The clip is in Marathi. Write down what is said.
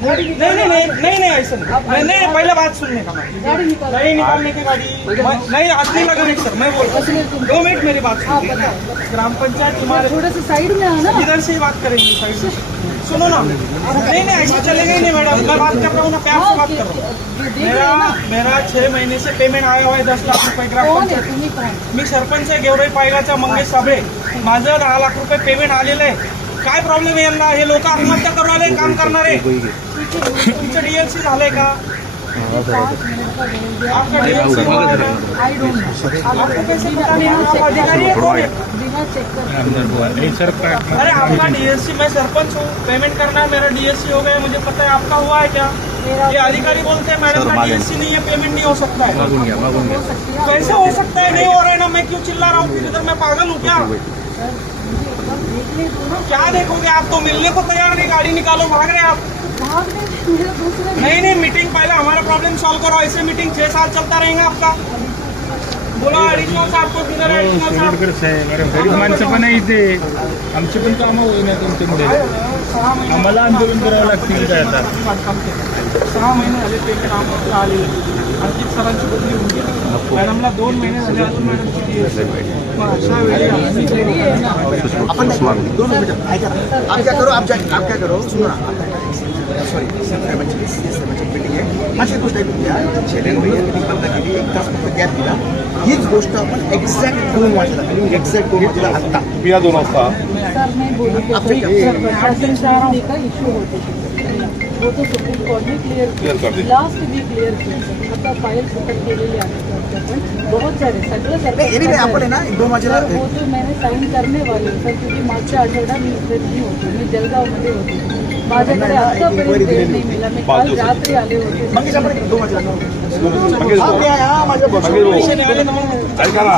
नहीं ऐसा नहीं, पहले बात सुनने का नहीं निकालने की गाड़ी नहीं आदमी लगा नहीं सर, मैं बोल रहा हूँ 2 मिनट मेरी बात सुनिए। ग्राम पंचायत तुम्हारे थोड़ा सा साइड में आना, इधर से ही बात करेंगे, साइड से सुनो ना। नहीं ऐसा चलेगा ही नहीं मैडम, मैं बात कर रहा हूँ ना, प्यार से बात कर रहा हूँ। मेरा 6 महिने से पेमेंट आया हुआ है 10 लाख रुपये ग्राम पंचायत। मी सरपंच आहे गेवराई पायगाचा मंगेश साबळे, माझं 10 लाख रुपये पेमेंट आलेलं आहे। काय प्रॉब्लेम आहे यांना, हे लोक आत्महत्या करू आले काम करणारे। तुमचं डीएलसी झालंय का? आपका डीएलसी हुआ है ना? आपको कैसे पता नहीं, आप अधिकारी है कौन है? अरे आपका डीएलसी, मैं सरपंच हूँ, पेमेंट करना है, मेरा डीएलसी हो गया, मुझे पता है। आपका हुआ है क्या? ये अधिकारी बोलते हैं मैडम का डीएलसी नहीं है, पेमेंट नहीं हो सकता है। कैसे हो सकता है? नहीं हो रहा है ना, मैं क्यों चिल्ला रहा हूँ? फिर इधर मैं पागल हूँ क्या? क्या देखोगे आप? तो मिलने को तैयार नहीं, गाड़ी निकालो, भाग रहे आप। नहीं मीटिंग पहले हमारा प्रॉब्लम सॉल्व करो। ऐसे मीटिंग 6 साल चलता रहेगा आपका। बोला ॲडिशनल साहेब को किधर है? गरीब माणसं पण आहे इथे, आमचे पण कामं होईना तुमच्यामुळे, आम्हाला आंदोलन करावं लागतील काय आता? 6 महिने झाले पेमेंट आम्हाला आले, अंकित सरांची बदली होऊन गेली, मॅडमला 2 महिने झाले अजून मॅडमची अशा वेळी अपन 2 मिनट आप क्या करो, आप क्या करो, सुनो ना, सॉरी मीटिंग आहे माझी गोष्ट ऐकून शेलेन भैया बंद केली, 1 तास फक्त गॅप दिला। हीच गोष्ट आपण एक्झॅक्ट 2 वाजता आत्ता 2 वाजता सर नहीं बोलू प्रशासन का इश्यू होते वो तो सुप्रीम कोर्ट ने क्लियर किया, लास्ट वीक क्लियर किया सर, मतलब फाइल सबमिट केलेली आहे बहुत सारे सगळं आपण आहे ना 2 वाजेला वो तो मैंने साइन करने वाले सर, क्योंकि मागच्या आठवड्यात मी इथे नाही होते, मी जळगावमध्ये होते, माझ्याकडे आतापर्यंत वेळ नाही मिळाला, मी काल रात्री आले होते। मंगेश आपण 2 वाजेला ऐका ना